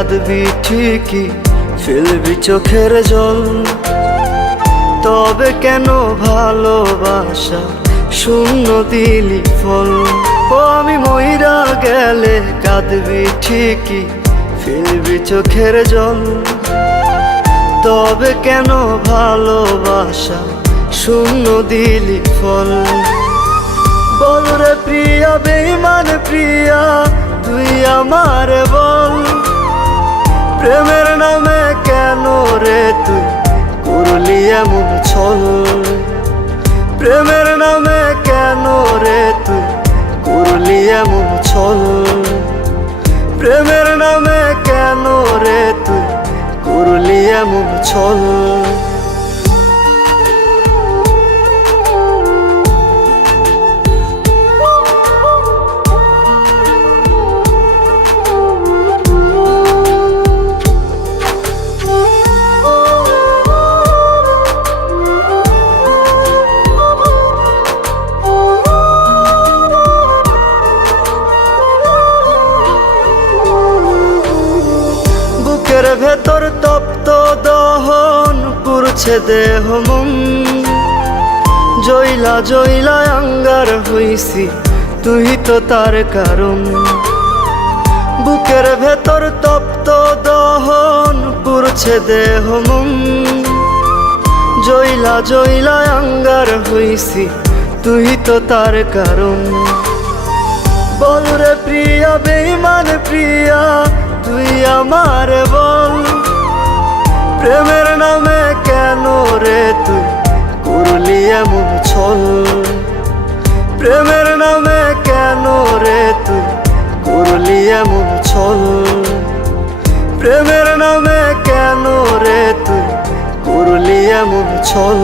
কাঁদবি ঠিকই, ফেলবি চোখের জল। তবে কেন ভালোবাসা শূন্য দিলি ফল? ও আমি মইরা গেলে কাঁদবি ঠিকই, ফেলবি চোখের জল। তবে কেন ভালোবাসা শূন্য দিলি ফল? বল রে প্রিয়া, বেঈমান প্রিয়া, তুই আমার বল। প্রেমের নামে কেন রে তুই করলি এমন ছল? প্রেমের নামে কেন রে তুই করলি এমন ছল? প্রেমের নামে কেন রে তুই করলি এমন ছল? বুকের ভেতর তপ্ত দহন পুরছে দেহ মন। জইলা জইলা আঙ্গার হইছি, তুই তো তার কারণ। বুকের ভেতর তপ্ত দহন পুরছে দেহ মন। জইলা জইলা আঙ্গার হইছি, তুই তো তার কারণ। বল রে প্রিয়া, বেঈমান প্রিয়া, তুই আমার বল। প্রেমের নামে কেন রে তুই করলি এমন ছল? প্রেমের নামে কেন রে তুই করলি এমন ছল? প্রেমের নামে কেন রে তুই করলি এমন ছল?